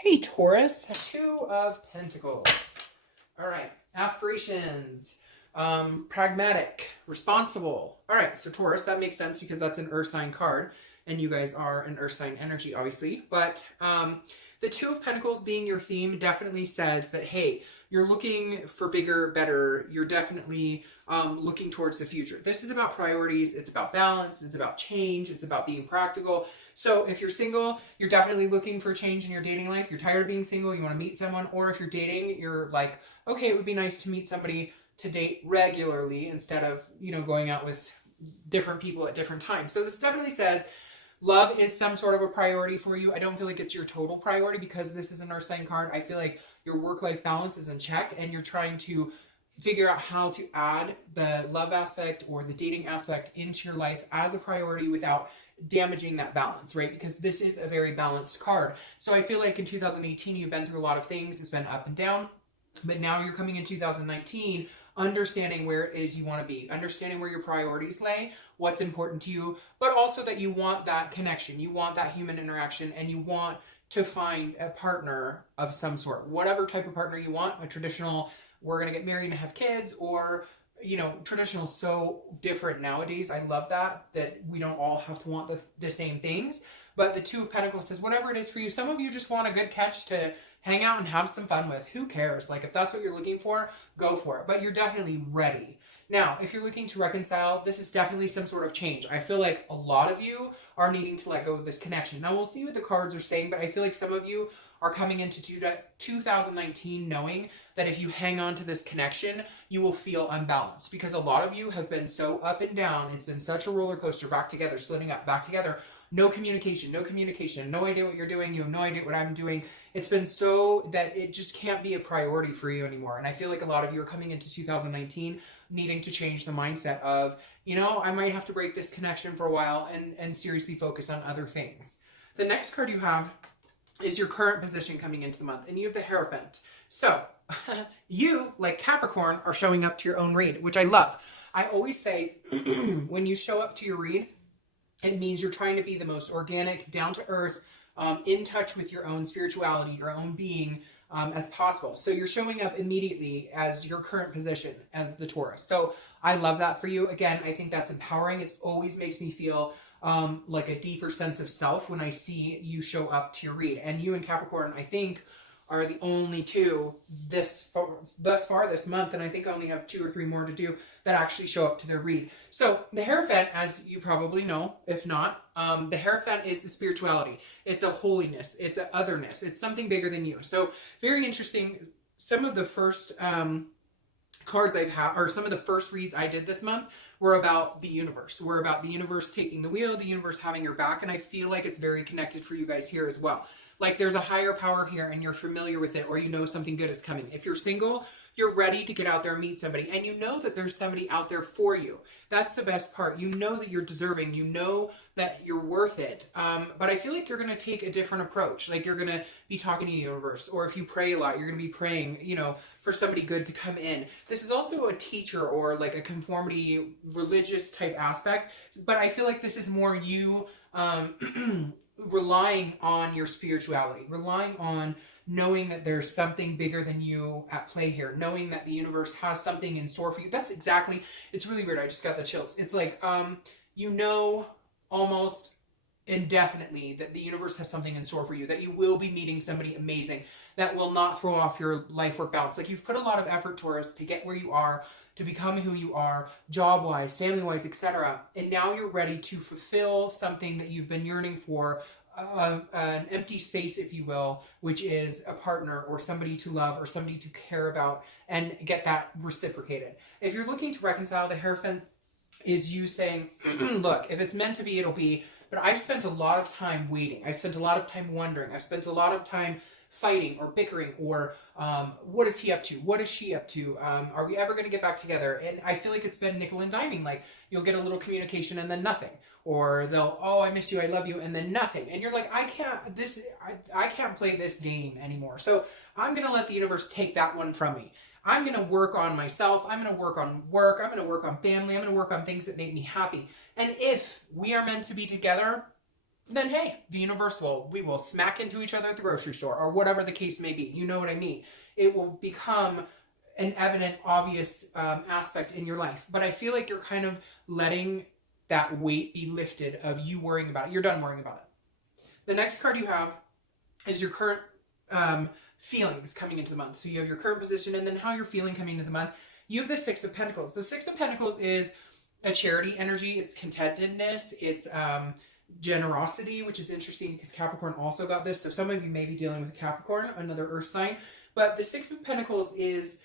Hey, Taurus, Two of Pentacles. All right, aspirations, pragmatic, responsible. All right, so Taurus, that makes sense because that's an earth sign card, and you guys are an earth sign energy, obviously. But the Two of Pentacles being your theme definitely says that, hey, you're looking for bigger, better. You're definitely looking towards the future. This is about priorities. It's about balance. It's about change. It's about being practical. So if you're single, you're definitely looking for change in your dating life. You're tired of being single. You want to meet someone. Or if you're dating, you're like, okay, it would be nice to meet somebody to date regularly instead of, going out with different people at different times. So this definitely says love is some sort of a priority for you. I don't feel like it's your total priority because this is an earth sign card. I feel like your work-life balance is in check and you're trying to figure out how to add the love aspect or the dating aspect into your life as a priority without damaging that balance, right? Because this is a very balanced card. So I feel like in 2018, you've been through a lot of things. It's been up and down, but now you're coming in 2019, understanding where it is you want to be, understanding where your priorities lay, what's important to you, but also that you want that connection, you want that human interaction, and you want to find a partner of some sort, whatever type of partner you want, a traditional, we're going to get married and have kids, or traditional is so different nowadays. I love that we don't all have to want the same things. But the Two of Pentacles says whatever it is for you. Some of you just want a good catch to hang out and have some fun with. Who cares? Like if that's what you're looking for, go for it. But you're definitely ready. Now, if you're looking to reconcile, this is definitely some sort of change. I feel like a lot of you are needing to let go of this connection. Now, we'll see what the cards are saying, but I feel like some of you are coming into 2019 knowing that if you hang on to this connection, you will feel unbalanced because a lot of you have been so up and down. It's been such a roller coaster, back together, splitting up, back together. No communication, no idea what you're doing. You have no idea what I'm doing. It's been so that it just can't be a priority for you anymore. And I feel like a lot of you are coming into 2019 needing to change the mindset of, I might have to break this connection for a while and seriously focus on other things. The next card you have is your current position coming into the month, and you have the Hierophant. So you, like Capricorn, are showing up to your own read, which I love. I always say when you show up to your read, it means you're trying to be the most organic, down to earth, in touch with your own spirituality, your own being as possible. So you're showing up immediately as your current position as the Taurus. So I love that for you. Again, I think that's empowering. It always makes me feel like a deeper sense of self when I see you show up to your read. And you and Capricorn, I think, are the only two thus far this month, and I think I only have 2 or 3 more to do that actually show up to their read. So the Hierophant, as you probably know, if not, the Hierophant is the spirituality. It's a holiness. It's an otherness. It's something bigger than you. So very interesting. Some of the first cards I've had, or some of the first reads I did this month, were about the universe. We're about the universe taking the wheel, the universe having your back, and I feel like it's very connected for you guys here as well. Like there's a higher power here and you're familiar with it, or you know something good is coming. If you're single, you're ready to get out there and meet somebody, and you know that there's somebody out there for you. That's the best part. You know that you're deserving. You know that you're worth it. But I feel like you're going to take a different approach. Like you're going to be talking to the universe, or if you pray a lot, you're going to be praying, for somebody good to come in. This is also a teacher or like a conformity religious type aspect, but I feel like this is more you relying on your spirituality, relying on knowing that there's something bigger than you at play here, knowing that the universe has something in store for you. That's exactly, it's really weird. I just got the chills. It's like, almost indefinitely that the universe has something in store for you, that you will be meeting somebody amazing that will not throw off your life work balance. Like you've put a lot of effort, Taurus, to get where you are, to become who you are, job-wise, family-wise, etc. And now you're ready to fulfill something that you've been yearning for, an empty space, if you will, which is a partner or somebody to love or somebody to care about, and get that reciprocated. If you're looking to reconcile, the Hierophant is you saying, look, if it's meant to be, it'll be. But I've spent a lot of time waiting. I've spent a lot of time wondering. I've spent a lot of time fighting or bickering or what is he up to? What is she up to? Are we ever going to get back together? And I feel like it's been nickel and diming. Like you'll get a little communication and then nothing. Or they'll, oh, I miss you, I love you, and then nothing. And you're like, I can't play this game anymore. So I'm going to let the universe take that one from me. I'm going to work on myself. I'm going to work on work. I'm going to work on family. I'm going to work on things that make me happy. And if we are meant to be together, then hey, the universe we will smack into each other at the grocery store, or whatever the case may be. You know what I mean? It will become an evident, obvious aspect in your life. But I feel like you're kind of letting that weight be lifted of you worrying about it. You're done worrying about it. The next card you have is your current feelings coming into the month. So you have your current position and then how you're feeling coming into the month. You have the Six of Pentacles. The Six of Pentacles is a charity energy. It's contentedness. It's generosity, which is interesting because Capricorn also got this. So some of you may be dealing with Capricorn, another earth sign. But the Six of Pentacles is,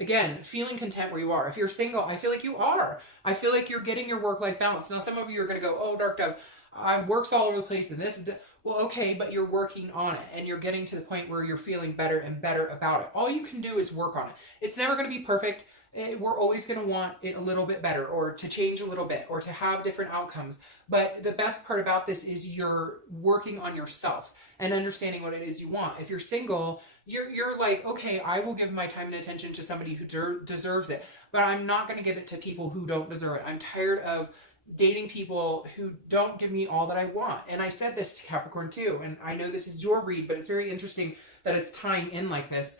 again, feeling content where you are. If you're single, I feel like you are. I feel like you're getting your work-life balance. Now, some of you are going to go, oh, Dark Dove, I work's all over the place and this. Well, okay, but you're working on it and you're getting to the point where you're feeling better and better about it. All you can do is work on it. It's never going to be perfect. We're always going to want it a little bit better or to change a little bit or to have different outcomes. But the best part about this is you're working on yourself and understanding what it is you want. If you're single, you're like, okay, I will give my time and attention to somebody who deserves it, but I'm not going to give it to people who don't deserve it. I'm tired of dating people who don't give me all that I want. And I said this to Capricorn too, and I know this is your read, but it's very interesting that it's tying in like this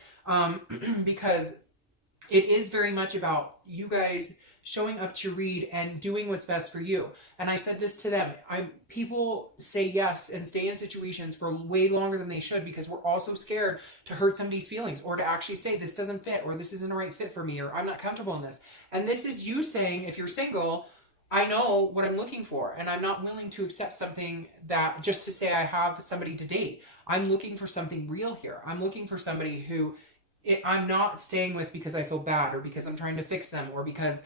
because it is very much about you guys showing up to read and doing what's best for you. And I said this to them. People say yes and stay in situations for way longer than they should because we're also scared to hurt somebody's feelings or to actually say this doesn't fit or this isn't a right fit for me or I'm not comfortable in this. And this is you saying, if you're single, I know what I'm looking for and I'm not willing to accept something that just to say I have somebody to date. I'm looking for something real here. I'm looking for somebody who I'm not staying with because I feel bad or because I'm trying to fix them or because,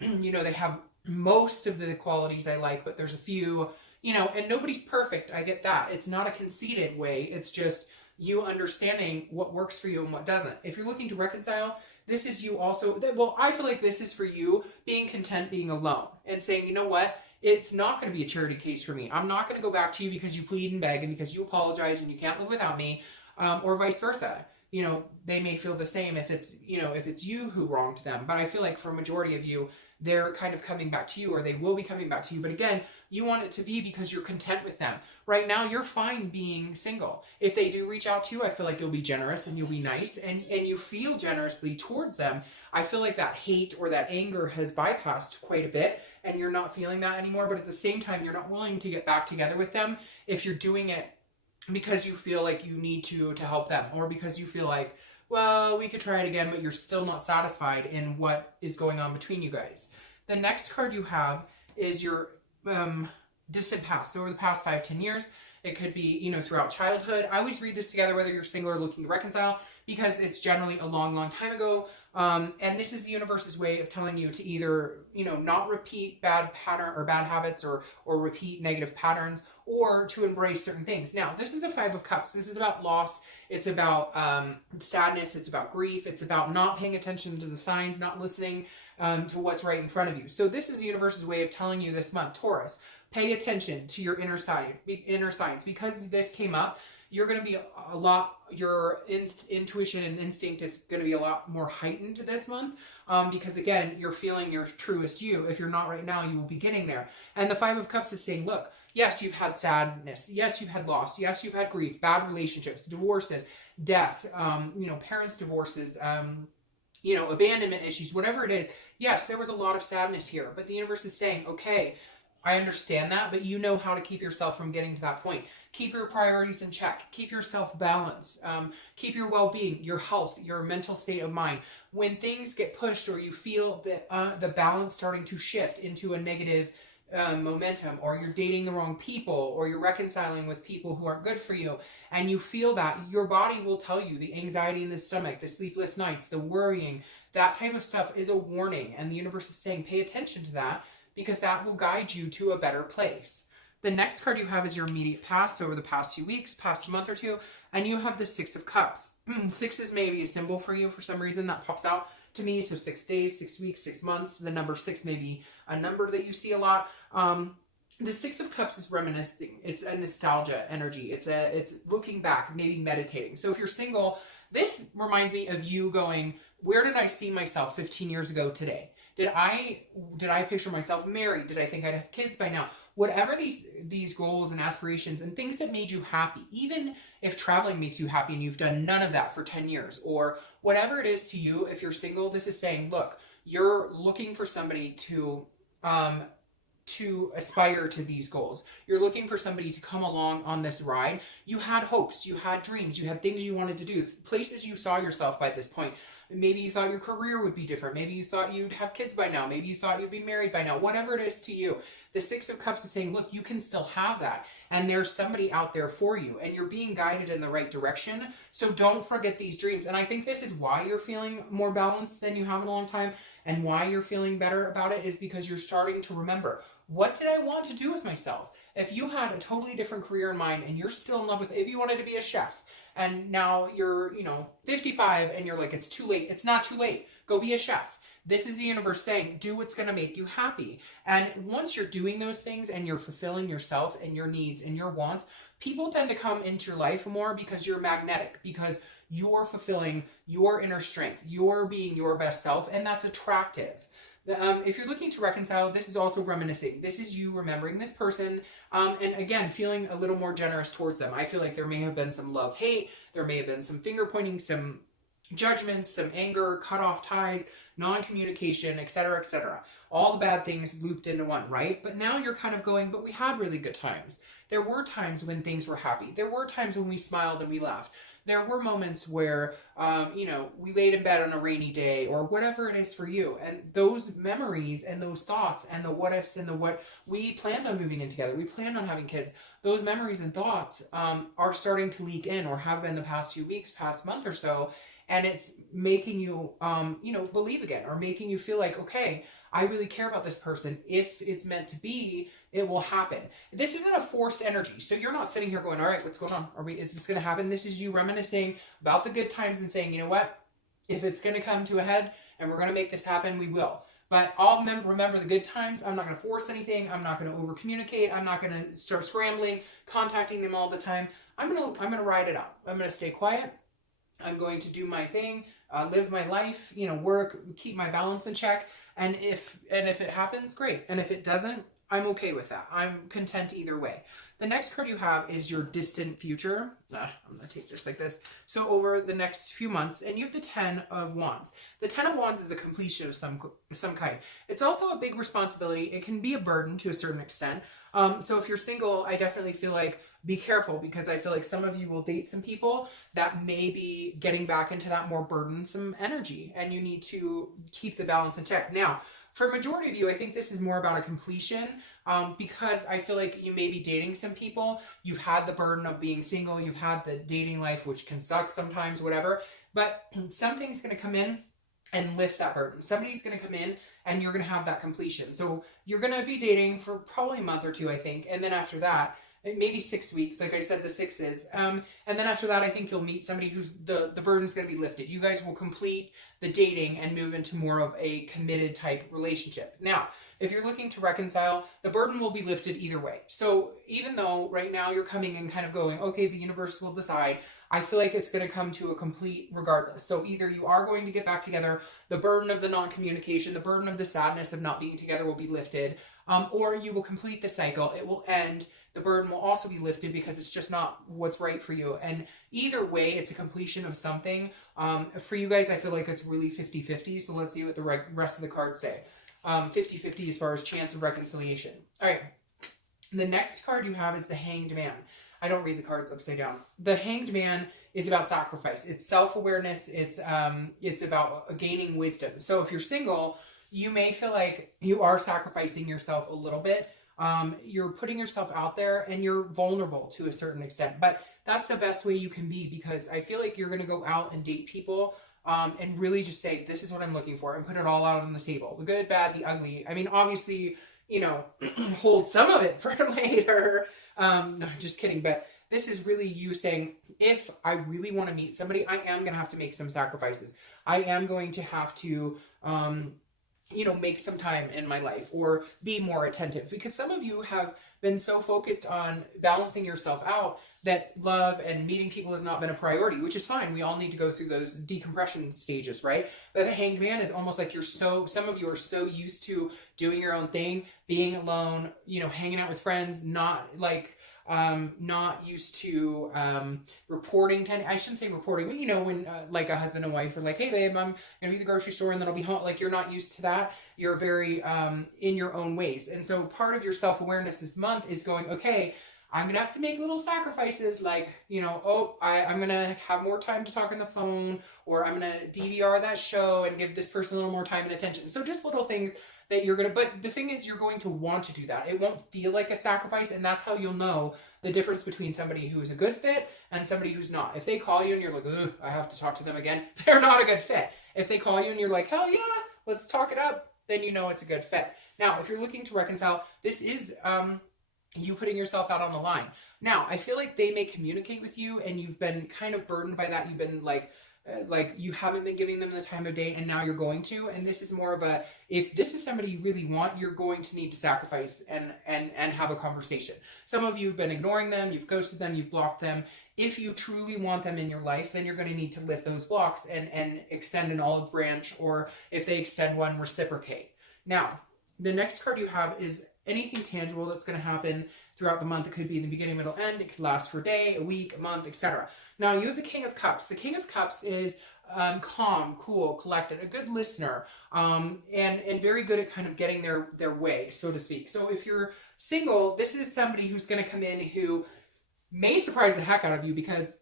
you know, they have most of the qualities I like, but there's a few, you know, and nobody's perfect. I get that. It's not a conceited way. It's just you understanding what works for you and what doesn't. If you're looking to reconcile, this is you also, well, I feel like this is for you being content being alone and saying, you know what? It's not going to be a charity case for me. I'm not going to go back to you because you plead and beg and because you apologize and you can't live without me, or vice versa. You know, they may feel the same if it's, you know, if it's you who wronged them. But I feel like for a majority of you, they're kind of coming back to you or they will be coming back to you. But again, you want it to be because you're content with them. Right now, you're fine being single. If they do reach out to you, I feel like you'll be generous and you'll be nice and you feel generously towards them. I feel like that hate or that anger has bypassed quite a bit and you're not feeling that anymore. But at the same time, you're not willing to get back together with them if you're doing it because you feel like you need to help them or because you feel like, well, we could try it again, but you're still not satisfied in what is going on between you guys. The next card you have is your distant past. So over the past 5-10 years, it could be, you know, throughout childhood. I always read this together, whether you're single or looking to reconcile, because it's generally a long, long time ago. And this is the universe's way of telling you to either, you know, not repeat bad pattern or bad habits or repeat negative patterns or to embrace certain things. Now, this is a Five of Cups. This is about loss. It's about sadness. It's about grief. It's about not paying attention to the signs, not listening to what's right in front of you. So this is the universe's way of telling you this month, Taurus, pay attention to your inner signs. Because this came up, you're going to be a lot, your intuition and instinct is going to be a lot more heightened this month because, again, you're feeling your truest you. If you're not right now, you will be getting there. And the Five of Cups is saying, look, yes, you've had sadness. Yes, you've had loss. Yes, you've had grief, bad relationships, divorces, death, you know, parents' divorces, you know, abandonment issues, whatever it is. Yes, there was a lot of sadness here, but the universe is saying, okay, I understand that, but you know how to keep yourself from getting to that point. Keep your priorities in check. Keep yourself balanced. Keep your well-being, your health, your mental state of mind. When things get pushed or you feel that the balance starting to shift into a negative momentum, or you're dating the wrong people, or you're reconciling with people who aren't good for you, and you feel that, your body will tell you the anxiety in the stomach, the sleepless nights, the worrying, that type of stuff is a warning. And the universe is saying, pay attention to that, because that will guide you to a better place. The next card you have is your immediate past, so over the past few weeks, past month or two, and you have the Six of Cups. 6 is maybe a symbol for you for some reason that pops out to me. So 6 days, 6 weeks, 6 months. The number 6 may be a number that you see a lot. The Six of Cups is reminiscing. It's a nostalgia energy. It's looking back, maybe meditating. So if you're single, this reminds me of you going, where did I see myself 15 years ago today? Did I picture myself married? Did I think I'd have kids by now? whatever these goals and aspirations and things that made you happy, even if traveling makes you happy and you've done none of that for 10 years, or whatever it is to you, if you're single, this is saying, look, you're looking for somebody to aspire to these goals. You're looking for somebody to come along on this ride. You had hopes, you had dreams, you had things you wanted to do, places you saw yourself by this point. Maybe you thought your career would be different. Maybe you thought you'd have kids by now. Maybe you thought you'd be married by now. Whatever it is to you. The Six of Cups is saying, look, you can still have that. And there's somebody out there for you. And you're being guided in the right direction. So don't forget these dreams. And I think this is why you're feeling more balanced than you have in a long time. And why you're feeling better about it is because you're starting to remember, what did I want to do with myself? If you had a totally different career in mind and you're still in love with, if you wanted to be a chef, and now you're, 55 and you're like, it's too late. It's not too late. Go be a chef. This is the universe saying, do what's going to make you happy. And once you're doing those things and you're fulfilling yourself and your needs and your wants, people tend to come into your life more because you're magnetic, because you're fulfilling your inner strength. You're being your best self, and that's attractive. If you're looking to reconcile, this is also reminiscing. This is you remembering this person, and again, feeling a little more generous towards them. I feel like there may have been some love-hate, there may have been some finger-pointing, some judgments, some anger, cut-off ties, non-communication, etc., etc. All the bad things looped into one, right? But now you're kind of going, but we had really good times. There were times when things were happy. There were times when we smiled and we laughed. There were moments where, we laid in bed on a rainy day or whatever it is for you. And those memories and those thoughts and the what ifs and the what, we planned on moving in together. We planned on having kids. Those memories and thoughts are starting to leak in, or have been the past few weeks, past month or so. And it's making you, believe again, or making you feel like, okay, I really care about this person. If it's meant to be, it will happen. This isn't a forced energy. So you're not sitting here going, all right, what's going on? Is this going to happen? This is you reminiscing about the good times and saying, you know what? If it's going to come to a head and we're going to make this happen, we will. But I'll remember the good times. I'm not going to force anything. I'm not going to over communicate. I'm not going to start scrambling, contacting them all the time. I'm going to ride it out. I'm going to stay quiet. I'm going to do my thing, live my life, work, keep my balance in check. And if it happens, great. And if it doesn't, I'm okay with that. I'm content either way. The next card you have is your distant future. I'm going to take this like this. So over the next few months, and you have the 10 of Wands. The 10 of Wands is a completion of some kind. It's also a big responsibility. It can be a burden to a certain extent. So if you're single, I definitely feel like be careful, because I feel like some of you will date some people that may be getting back into that more burdensome energy, and you need to keep the balance in check. Now, for a majority of you, I think this is more about a completion, because I feel like you may be dating some people. You've had the burden of being single. You've had the dating life, which can suck sometimes, whatever. But something's going to come in and lift that burden. Somebody's going to come in and you're going to have that completion. So you're going to be dating for probably a month or two, I think. And then after that, maybe 6 weeks, like I said, the 6s. And then after that, I think you'll meet somebody who's the burden's going to be lifted. You guys will complete the dating and move into more of a committed type relationship. Now, if you're looking to reconcile, the burden will be lifted either way. So even though right now you're coming and kind of going, okay, the universe will decide, I feel like it's going to come to a complete regardless. So either you are going to get back together, the burden of the non-communication, the burden of the sadness of not being together will be lifted, or you will complete the cycle, it will end. The burden will also be lifted because it's just not what's right for you. And either way, it's a completion of something. For you guys, I feel like it's really 50-50. So let's see what the rest of the cards say. 50-50 as far as chance of reconciliation. All right. The next card you have is the Hanged Man. I don't read the cards upside down. The Hanged Man is about sacrifice. It's self-awareness. It's about gaining wisdom. So if you're single, you may feel like you are sacrificing yourself a little bit. You're putting yourself out there and you're vulnerable to a certain extent, but that's the best way you can be, because I feel like you're going to go out and date people, and really just say, this is what I'm looking for, and put it all out on the table. The good, bad, the ugly. I mean, obviously, hold some of it for later. No, just kidding. But this is really you saying, if I really want to meet somebody, I am going to have to make some sacrifices. I am going to have to, make some time in my life, or be more attentive, because some of you have been so focused on balancing yourself out that love and meeting people has not been a priority, which is fine. We all need to go through those decompression stages, right? But the Hanged Man is almost like some of you are so used to doing your own thing, being alone, you know, hanging out with friends, not used to reporting. I shouldn't say reporting, but you know, when like a husband and wife are like, hey babe, I'm gonna be at the grocery store and then I'll be home. Like, you're not used to that. You're very in your own ways. And so part of your self-awareness this month is going, okay, I'm going to have to make little sacrifices, like, you know, oh, I'm going to have more time to talk on the phone, or I'm going to DVR that show and give this person a little more time and attention. So just little things that you're going to, but the thing is, you're going to want to do that. It won't feel like a sacrifice, and that's how you'll know the difference between somebody who is a good fit and somebody who's not. If they call you and you're like, ugh, I have to talk to them again, they're not a good fit. If they call you and you're like, hell yeah, let's talk it up, then you know it's a good fit. Now, if you're looking to reconcile, this is you putting yourself out on the line. Now, I feel like they may communicate with you and you've been kind of burdened by that. You've been like you haven't been giving them the time of day, and now you're going to. And this is more of a, if this is somebody you really want, you're going to need to sacrifice and have a conversation. Some of you have been ignoring them, you've ghosted them, you've blocked them. If you truly want them in your life, then you're going to need to lift those blocks and extend an olive branch, or if they extend one, reciprocate. Now, the next card you have is anything tangible that's going to happen throughout the month. It could be in the beginning, middle, end. It could last for a day, a week, a month, etc. Now, you have the King of Cups. The King of Cups is calm, cool, collected, a good listener, and very good at kind of getting their way, so to speak. So if you're single, this is somebody who's going to come in who may surprise the heck out of you, because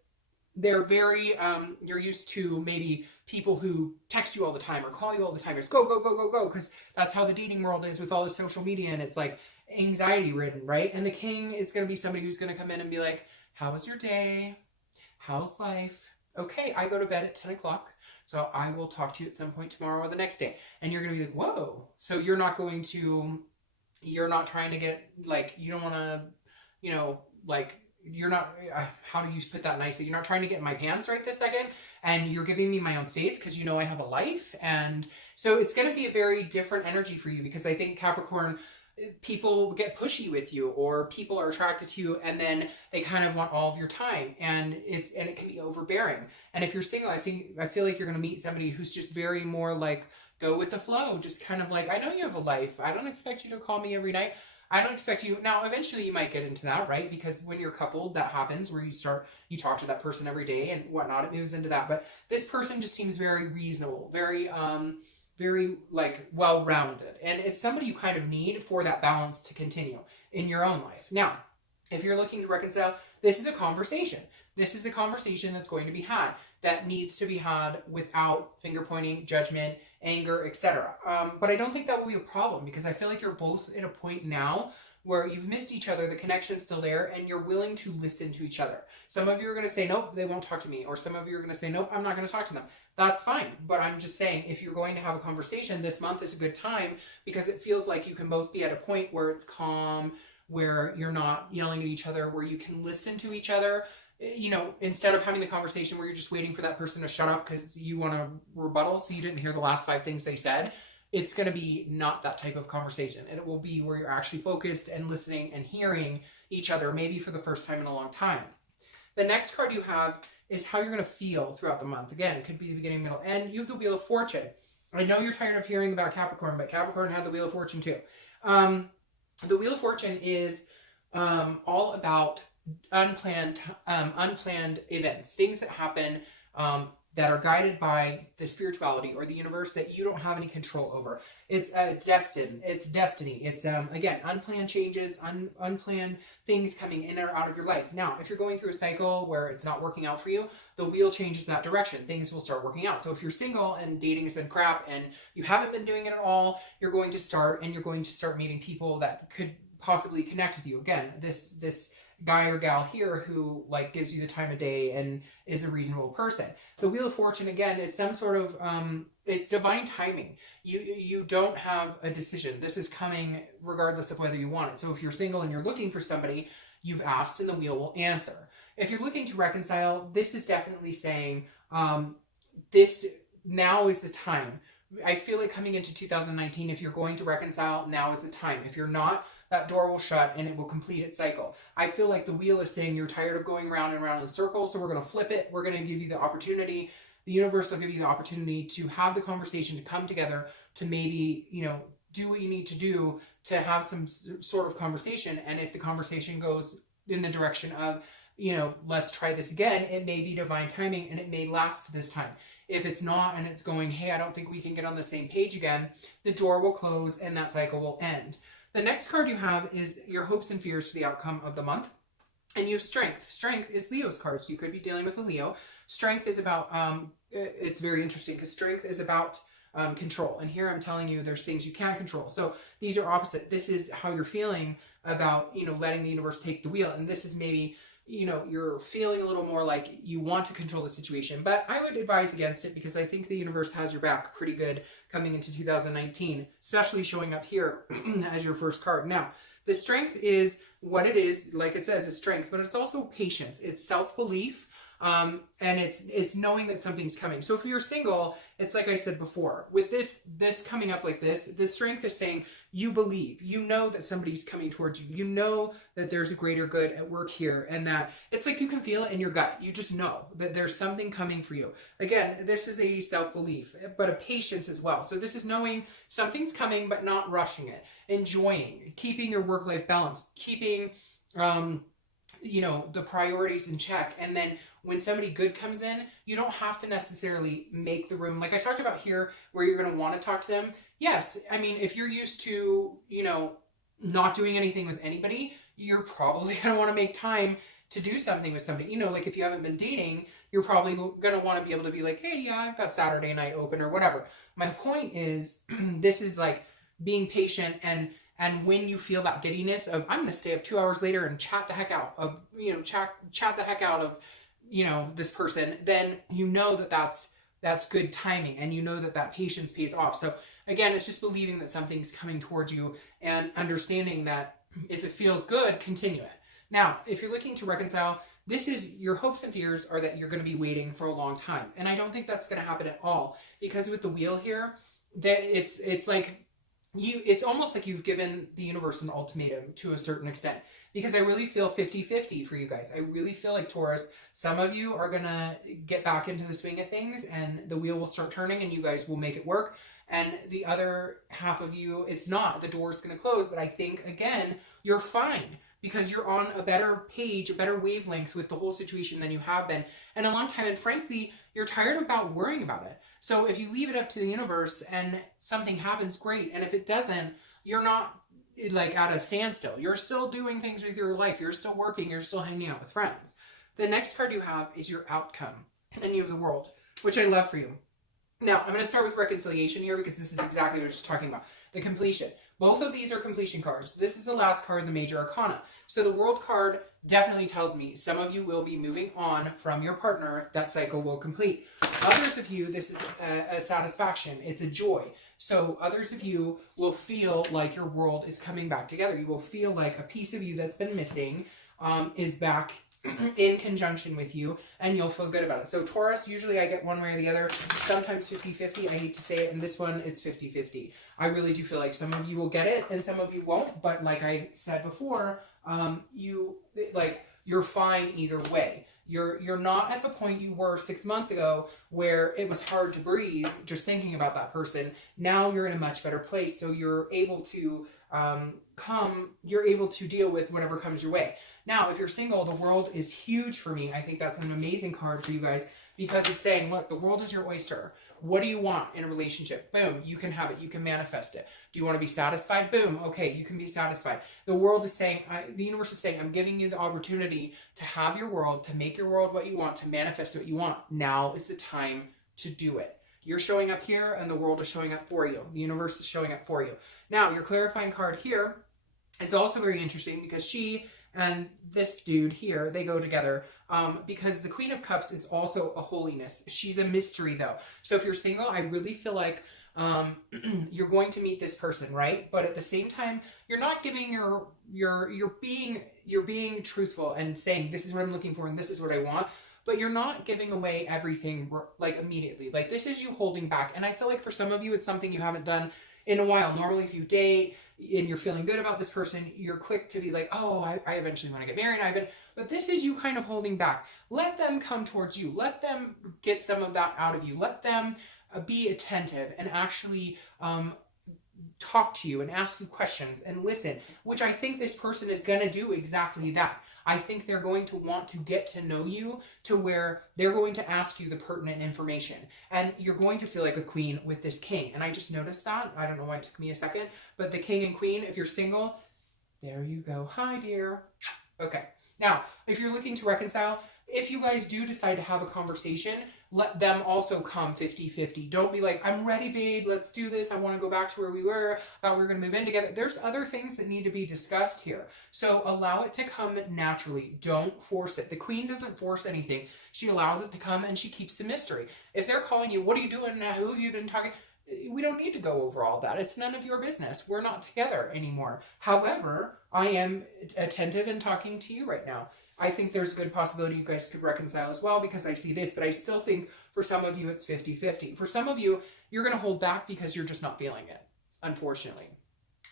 they're very, you're used to maybe people who text you all the time or call you all the time. It's go, go, go, go, go, because that's how the dating world is with all the social media, and it's like anxiety ridden, right? And the king is going to be somebody who's going to come in and be like, how was your day? How's life? Okay, I go to bed at 10 o'clock, so I will talk to you at some point tomorrow or the next day. And you're going to be like, whoa. So you're not trying to get, like, you don't want to, you know, like, you're not, how do you put that nicely? You're not trying to get in my pants right this second, and you're giving me my own space because you know I have a life. And so it's going to be a very different energy for you, because I think Capricorn, people get pushy with you, or people are attracted to you and then they kind of want all of your time, and it can be overbearing. And if you're single, I feel like you're going to meet somebody who's just very more like go with the flow, just kind of like, I know you have a life. I don't expect you to call me every night. I don't expect you. Now, eventually you might get into that, right? Because when you're coupled, that happens, where you talk to that person every day and whatnot. It moves into that. But this person just seems very reasonable, very like well-rounded. And it's somebody you kind of need for that balance to continue in your own life. Now, if you're looking to reconcile, this is a conversation. This is a conversation that's going to be had, that needs to be had without finger pointing, judgment, anger, etc. But I don't think that will be a problem, because I feel like you're both at a point now where you've missed each other, the connection's still there, and you're willing to listen to each other. Some of you are going to say, nope, they won't talk to me. Or some of you are going to say, nope, I'm not going to talk to them. That's fine. But I'm just saying, if you're going to have a conversation, this month is a good time, because it feels like you can both be at a point where it's calm, where you're not yelling at each other, where you can listen to each other. You know, instead of having the conversation where you're just waiting for that person to shut up because you want to rebuttal so you didn't hear the last 5 things they said. It's going to be not that type of conversation. And it will be where you're actually focused and listening and hearing each other, maybe for the first time in a long time. The next card you have is how you're going to feel throughout the month. Again, it could be the beginning, middle, end. You have the Wheel of Fortune. I know you're tired of hearing about Capricorn, but Capricorn had the Wheel of Fortune too. The Wheel of Fortune is all about unplanned events, things that happen that are guided by the spirituality or the universe that you don't have any control over. It's destiny. It's again, unplanned changes, unplanned things coming in or out of your life. Now, if you're going through a cycle where it's not working out for you, the wheel changes that direction. Things will start working out. So if you're single and dating has been crap and you haven't been doing it at all, you're going to start meeting people that could possibly connect with you. Again, this guy or gal here who like gives you the time of day and is a reasonable person. The Wheel of Fortune, again, is some sort of it's divine timing. You don't have a decision. This is coming regardless of whether you want it. So if you're single and you're looking for somebody, you've asked and the wheel will answer. If you're looking to reconcile, this is definitely saying this now is the time. I feel like coming into 2019, if you're going to reconcile, now is the time. If you're not, that door will shut and it will complete its cycle. I feel like the wheel is saying you're tired of going round and round in circles, so we're going to flip it. We're going to give you the opportunity. The universe will give you the opportunity to have the conversation, to come together, to maybe, you know, do what you need to do to have some sort of conversation. And if the conversation goes in the direction of, you know, let's try this again, it may be divine timing and it may last this time. If it's not and it's going, hey, I don't think we can get on the same page again, the door will close and that cycle will end. The next card you have is your hopes and fears for the outcome of the month. And you have strength. Strength is Leo's card, so you could be dealing with a Leo. Strength is about, it's very interesting because strength is about control. And here I'm telling you there's things you can't control. So these are opposite. This is how you're feeling about, you know, letting the universe take the wheel. And this is maybe, you know, you're feeling a little more like you want to control the situation. But I would advise against it because I think the universe has your back pretty good coming into 2019, especially showing up here as your first card. Now, the strength is what it is, like it says, it's strength, but it's also patience. It's self-belief. And it's knowing that something's coming. So if you're single, it's like I said before, with this coming up like this, the strength is saying you believe, you know that somebody's coming towards you. You know that there's a greater good at work here, and that it's like you can feel it in your gut. You just know that there's something coming for you. Again, this is a self-belief, but a patience as well. So this is knowing something's coming, but not rushing it, enjoying, keeping your work-life balance, keeping, you know, the priorities in check. And then when somebody good comes in, you don't have to necessarily make the room. Like I talked about here, where you're going to want to talk to them. Yes, I mean, if you're used to, you know, not doing anything with anybody, you're probably going to want to make time to do something with somebody. You know, like if you haven't been dating, you're probably going to want to be able to be like, hey, yeah, I've got Saturday night open or whatever. My point is, this is like being patient, and when you feel that giddiness of, I'm going to stay up 2 hours later and chat the heck out of, you know, chat the heck out of, you know, this person, then you know that that's good timing, and you know that that patience pays off. So again, it's just believing that something's coming towards you and understanding that if it feels good, continue it. Now, if you're looking to reconcile, this is your hopes and fears are that you're going to be waiting for a long time. And I don't think that's going to happen at all, because with the wheel here, that it's like it's almost like you've given the universe an ultimatum to a certain extent, because I really feel 50-50 for you guys. I really feel like, Taurus, some of you are going to get back into the swing of things and the wheel will start turning and you guys will make it work. And the other half of you, it's not. The door's going to close. But I think, again, you're fine because you're on a better page, a better wavelength with the whole situation than you have been in a long time. And frankly, you're tired about worrying about it. So if you leave it up to the universe and something happens, great. And if it doesn't, you're not like at a standstill. You're still doing things with your life. You're still working. You're still hanging out with friends. The next card you have is your outcome. And you have the World, which I love for you. Now, I'm going to start with reconciliation here because this is exactly what I was just talking about. The completion. Both of these are completion cards. This is the last card, the Major Arcana. So the World card definitely tells me some of you will be moving on from your partner. That cycle will complete. Others of you, this is a satisfaction. It's a joy. So others of you will feel like your world is coming back together. You will feel like a piece of you that's been missing is back in conjunction with you, and you'll feel good about it. So Taurus, usually I get one way or the other, sometimes 50-50. I hate to say it, and this one, it's 50-50. I really do feel like some of you will get it and some of you won't, but like I said before, you're fine either way. You're not at the point you were 6 months ago where it was hard to breathe just thinking about that person. Now you're in a much better place, so you're able to you're able to deal with whatever comes your way. Now, if you're single, the World is huge for me. I think that's an amazing card for you guys because it's saying, look, the world is your oyster. What do you want in a relationship? Boom, you can have it. You can manifest it. Do you want to be satisfied? Boom, okay, you can be satisfied. The world is saying, the universe is saying, I'm giving you the opportunity to have your world, to make your world what you want, to manifest what you want. Now is the time to do it. You're showing up here and the world is showing up for you. The universe is showing up for you. Now, your clarifying card here is also very interesting because she and this dude here, they go together because the Queen of Cups is also a holiness. She's a mystery though. So if you're single, I really feel like you're going to meet this person, right? But at the same time, you're not giving you're being truthful and saying, this is what I'm looking for and this is what I want. But you're not giving away everything like immediately. Like this is you holding back. And I feel like for some of you, it's something you haven't done in a while. Normally if you date, and you're feeling good about this person, you're quick to be like, oh, I eventually want to get married. But this is you kind of holding back. Let them come towards you. Let them get some of that out of you. Let them be attentive and actually talk to you and ask you questions and listen, which I think this person is going to do exactly that. I think they're going to want to get to know you to where they're going to ask you the pertinent information. And you're going to feel like a queen with this king. And I just noticed that. I don't know why it took me a second. But the king and queen, if you're single, there you go. Hi, dear. Okay. Now, if you're looking to reconcile, if you guys do decide to have a conversation, let them also come 50-50. Don't be like, I'm ready, babe. Let's do this. I want to go back to where we were. I thought we were going to move in together. There's other things that need to be discussed here. So allow it to come naturally. Don't force it. The queen doesn't force anything. She allows it to come and she keeps the mystery. If they're calling you, what are you doing now? Who have you been talking? We don't need to go over all that. It's none of your business. We're not together anymore. However, I am attentive and talking to you right now. I think there's a good possibility you guys could reconcile as well because I see this, but I still think for some of you it's 50-50. For some of you, you're going to hold back because you're just not feeling it, unfortunately.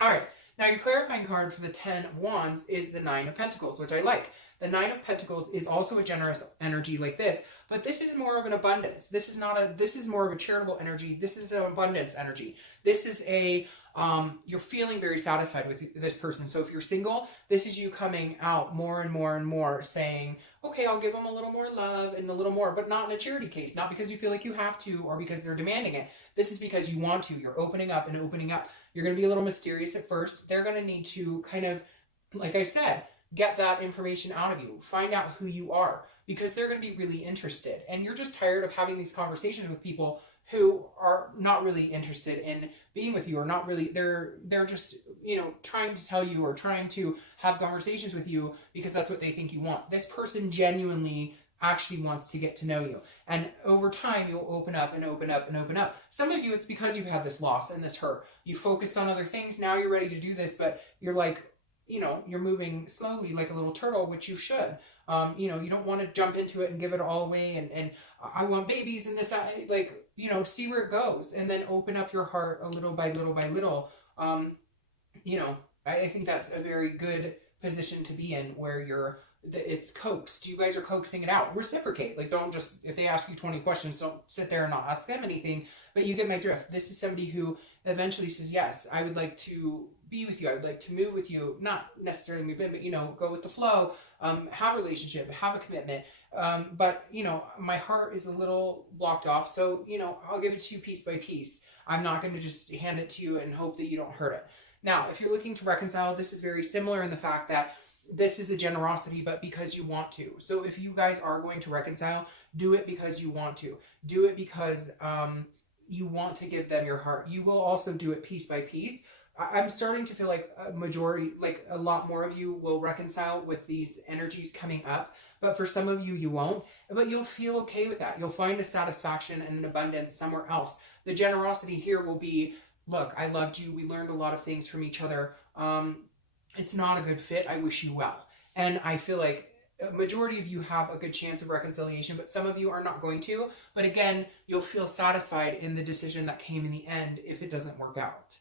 All right, now your clarifying card for the 10 of Wands is the 9 of Pentacles, which I like. The 9 of Pentacles is also a generous energy like this, but this is more of an abundance. This is more of a charitable energy. This is an abundance energy. This is a you're feeling very satisfied with this person. So if you're single, this is you coming out more and more and more saying, okay, I'll give them a little more love and a little more, but not in a charity case, not because you feel like you have to or because they're demanding it. This is because you want to. You're opening up and opening up. You're going to be a little mysterious at first. They're going to need to kind of, like I said, get that information out of you. Find out who you are because they're going to be really interested. And you're just tired of having these conversations with people who are not really interested in being with you or not really, they're just, trying to tell you or trying to have conversations with you because that's what they think you want. This person genuinely actually wants to get to know you. And over time, you'll open up and open up and open up. Some of you, it's because you've had this loss and this hurt. You focused on other things. Now you're ready to do this, but you're like, you're moving slowly like a little turtle, which you should. You don't want to jump into it and give it all away and I want babies and this, that, like, see where it goes and then open up your heart a little by little by little. I think that's a very good position to be in where it's coaxed. You guys are coaxing it out. Reciprocate. Like, don't just, if they ask you 20 questions, don't sit there and not ask them anything, but you get my drift. This is somebody who eventually says, yes, I would like to be with you. I would like to move with you, not necessarily move in, but, go with the flow, have a relationship, have a commitment. But my heart is a little blocked off. So, I'll give it to you piece by piece. I'm not going to just hand it to you and hope that you don't hurt it. Now, if you're looking to reconcile, this is very similar in the fact that this is a generosity, but because you want to. So if you guys are going to reconcile, do it because you want to. Do it because you want to give them your heart. You will also do it piece by piece. I'm starting to feel like a majority, like a lot more of you will reconcile with these energies coming up. But for some of you, you won't. But you'll feel okay with that. You'll find a satisfaction and an abundance somewhere else. The generosity here will be, look, I loved you. We learned a lot of things from each other. It's not a good fit. I wish you well. And I feel like a majority of you have a good chance of reconciliation, but some of you are not going to. But again, you'll feel satisfied in the decision that came in the end if it doesn't work out.